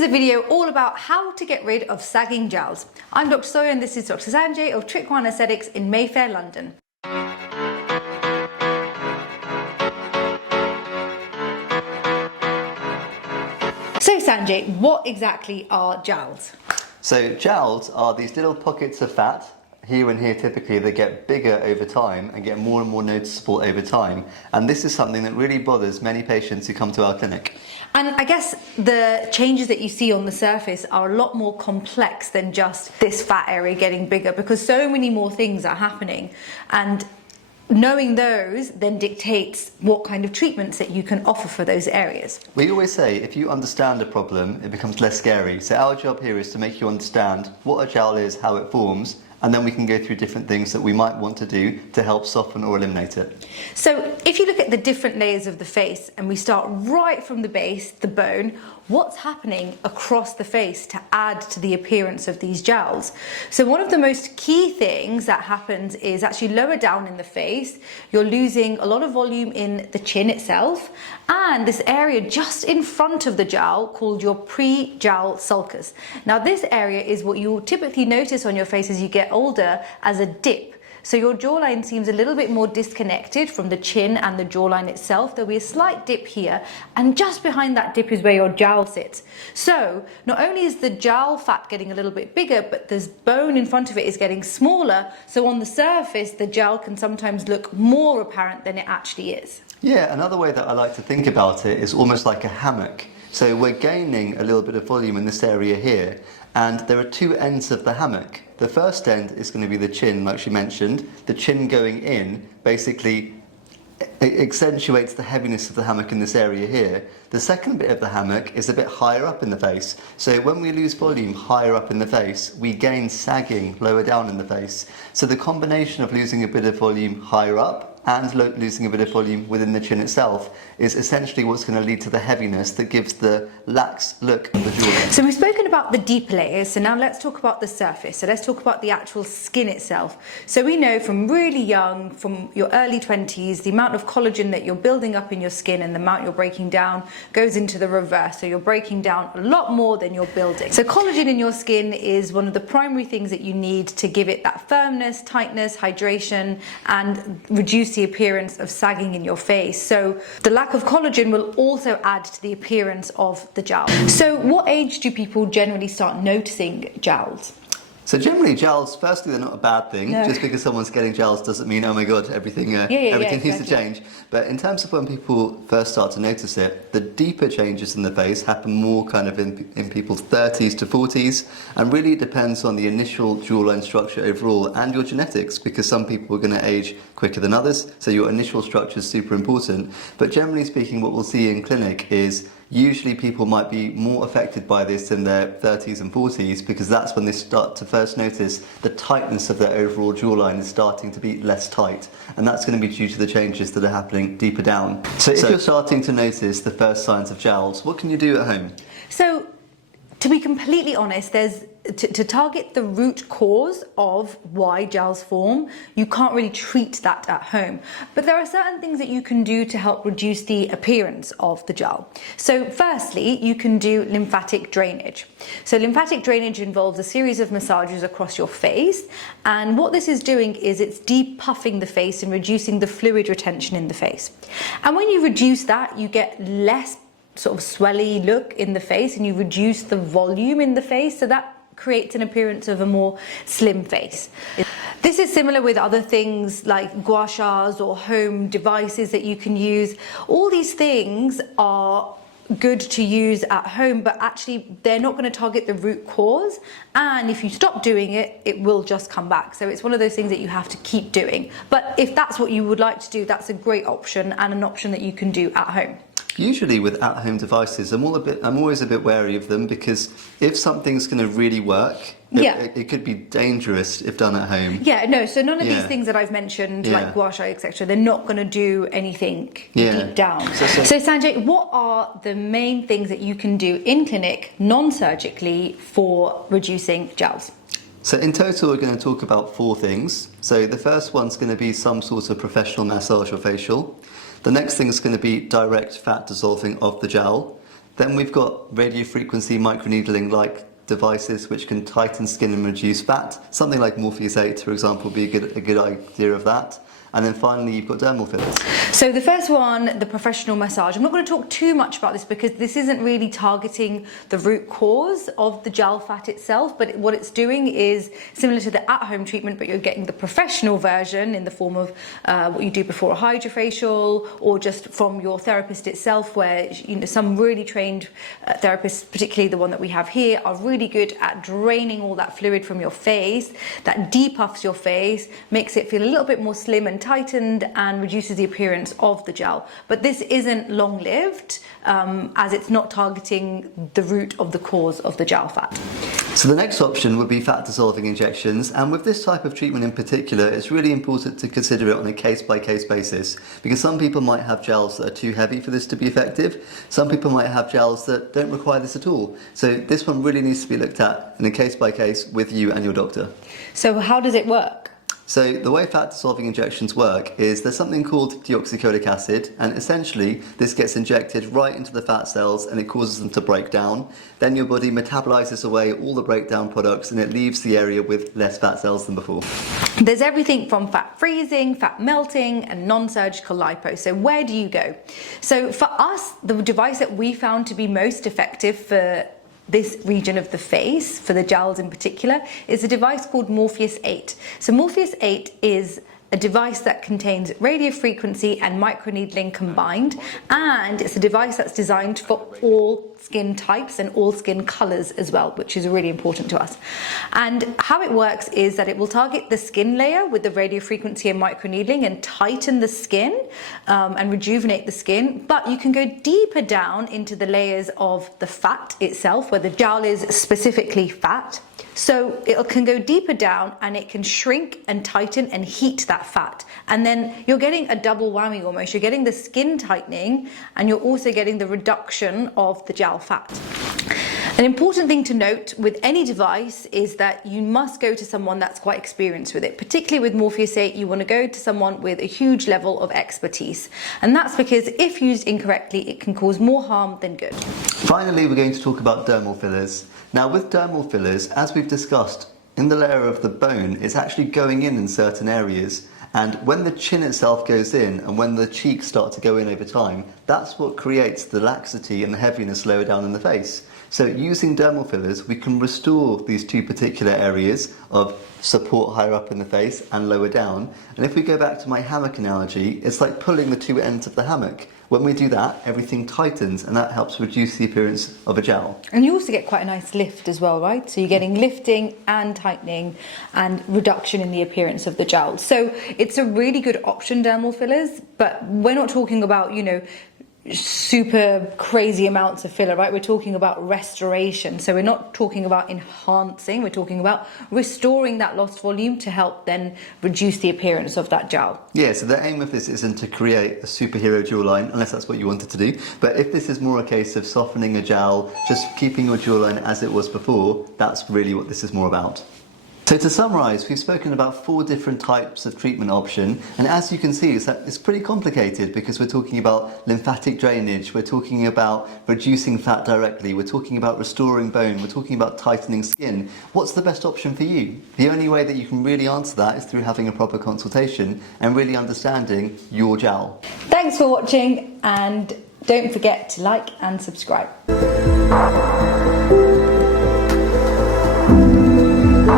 is a video all about how to get rid of sagging jowls. I'm Dr. Zoya and this is Dr. Sanjay of Trick One Aesthetics in Mayfair, London. So Sanjay, what exactly are jowls? So jowls are these little pockets of fat, here and here typically, that get bigger over time and get more and more noticeable over time. And this is something that really bothers many patients who come to our clinic. And I guess the changes that you see on the surface are a lot more complex than just this fat area getting bigger, because so many more things are happening. And knowing those then dictates what kind of treatments that you can offer for those areas. We always say if you understand a problem, it becomes less scary. So our job here is to make you understand what a jowl is, how it forms, and then we can go through different things that we might want to do to help soften or eliminate it. So if you look at the different layers of the face and we start right from the base, the bone, what's happening across the face to add to the appearance of these jowls? So one of the most key things that happens is actually lower down in the face, you're losing a lot of volume in the chin itself and this area just in front of the jowl called your pre-jowl sulcus. Now this area is what you'll typically notice on your face as you get older as a dip. So your jawline seems a little bit more disconnected from the chin and the jawline itself. There'll be a slight dip here, and just behind that dip is where your jowl sits. So not only is the jowl fat getting a little bit bigger, but this bone in front of it is getting smaller. So on the surface, the jowl can sometimes look more apparent than it actually is. Yeah, another way that I like to think about it is almost like a hammock. So we're gaining a little bit of volume in this area here, and there are two ends of the hammock. The first end is going to be the chin, like she mentioned. The chin going in basically accentuates the heaviness of the hammock in this area here. The second bit of the hammock is a bit higher up in the face. So when we lose volume higher up in the face, we gain sagging lower down in the face. So the combination of losing a bit of volume higher up and losing a bit of volume within the chin itself is essentially what's going to lead to the heaviness that gives the lax look of the jawline. So we've spoken about the deep layers, so now let's talk about the surface. So let's talk about the actual skin itself. So we know from really young, from your early 20s, the amount of collagen that you're building up in your skin and the amount you're breaking down goes into the reverse. So you're breaking down a lot more than you're building. So collagen in your skin is one of the primary things that you need to give it that firmness, tightness, hydration, and reduce the appearance of sagging in your face. So the lack of collagen will also add to the appearance of the jowl. So what age do people generally start noticing jowls? So generally jowls, firstly, they're not a bad thing. No. Just because someone's getting jowls doesn't mean, oh my god, everything needs to change. But in terms of when people first start to notice it, the deeper changes in the face happen more kind of in people's 30s to 40s, and really it depends on the initial jawline structure overall and your genetics, because some people are going to age quicker than others, so your initial structure is super important. But generally speaking, what we'll see in clinic is usually people might be more affected by this in their 30s and 40s, because that's when they start to first notice the tightness of their overall jawline is starting to be less tight, and that's going to be due to the changes that are happening deeper down. So if you're starting to notice the first signs of jowls, what can you do at home? So to be completely honest, there's to target the root cause of why jowls form, you can't really treat that at home. But there are certain things that you can do to help reduce the appearance of the jowl. So firstly, you can do lymphatic drainage. So lymphatic drainage involves a series of massages across your face, and what this is doing is it's depuffing the face and reducing the fluid retention in the face. And when you reduce that, you get less sort of swelly look in the face and you reduce the volume in the face, so that creates an appearance of a more slim face. This is similar with other things like gua shas or home devices that you can use. All these things are good to use at home, but actually they're not going to target the root cause, and if you stop doing it, it will just come back. So it's one of those things that you have to keep doing. But if that's what you would like to do, that's a great option and an option that you can do at home. Usually with at-home devices, I'm always a bit wary of them, because if something's going to really work, it could be dangerous if done at home. Yeah, no, so none of these things that I've mentioned, like gua sha, etc., they're not going to do anything deep down. So Sanjay, what are the main things that you can do in clinic, non-surgically, for reducing jowls? So in total, we're going to talk about 4 things. So the first one's going to be some sort of professional massage or facial. The next thing is going to be direct fat dissolving of the jowl. Then we've got radiofrequency microneedling-like devices which can tighten skin and reduce fat. Something like Morpheus 8, for example, would be a good idea of that. And then finally, you've got dermal fillers. So the first one, the professional massage. I'm not going to talk too much about this because this isn't really targeting the root cause of the jowl fat itself, but what it's doing is similar to the at-home treatment, but you're getting the professional version in the form of what you do before a hydrofacial, or just from your therapist itself, where some really trained therapists, particularly the one that we have here, are really good at draining all that fluid from your face. That depuffs your face, makes it feel a little bit more slim and tightened, and reduces the appearance of the gel. But this isn't long-lived, as it's not targeting the root of the cause of the jowl fat. So the next option would be fat-dissolving injections, and with this type of treatment in particular, it's really important to consider it on a case-by-case basis, because some people might have gels that are too heavy for this to be effective. Some people might have gels that don't require this at all. So this one really needs to be looked at in a case-by-case with you and your doctor. So how does it work? So the way fat-dissolving injections work is there's something called deoxycholic acid, and essentially this gets injected right into the fat cells and it causes them to break down. Then your body metabolizes away all the breakdown products and it leaves the area with less fat cells than before. There's everything from fat freezing, fat melting, and non-surgical lipo. So where do you go? So for us, the device that we found to be most effective for this region of the face, for the jowls in particular, is a device called Morpheus 8. So Morpheus 8 is a device that contains radiofrequency and microneedling combined, and it's a device that's designed for all skin types and all skin colors as well, which is really important to us. And how it works is that it will target the skin layer with the radiofrequency and microneedling and tighten the skin and rejuvenate the skin, but you can go deeper down into the layers of the fat itself, where the jowl is specifically fat. So it can go deeper down and it can shrink and tighten and heat that fat. And then you're getting a double whammy almost. You're getting the skin tightening and you're also getting the reduction of the jowl fat. An important thing to note with any device is that you must go to someone that's quite experienced with it. Particularly with Morpheus 8, you want to go to someone with a huge level of expertise. And that's because if used incorrectly, it can cause more harm than good. Finally, we're going to talk about dermal fillers. Now with dermal fillers, as we've discussed, in the layer of the bone, it's actually going in certain areas. And when the chin itself goes in and when the cheeks start to go in over time, that's what creates the laxity and the heaviness lower down in the face. So using dermal fillers, we can restore these two particular areas of support higher up in the face and lower down. And if we go back to my hammock analogy, it's like pulling the two ends of the hammock. When we do that, everything tightens and that helps reduce the appearance of a jowl. And you also get quite a nice lift as well, right? So you're getting lifting and tightening and reduction in the appearance of the jowl. So it's a really good option, dermal fillers, but we're not talking about, super crazy amounts of filler, right? We're talking about restoration. So we're not talking about enhancing, we're talking about restoring that lost volume to help then reduce the appearance of that jowl. Yeah, so the aim of this isn't to create a superhero jawline, unless that's what you wanted to do. But if this is more a case of softening a jowl, just keeping your jawline as it was before, that's really what this is more about. So to summarise, we've spoken about 4 different types of treatment option, and as you can see, it's pretty complicated because we're talking about lymphatic drainage, we're talking about reducing fat directly, we're talking about restoring bone, we're talking about tightening skin. What's the best option for you? The only way that you can really answer that is through having a proper consultation and really understanding your jowl. Thanks for watching, and don't forget to like and subscribe.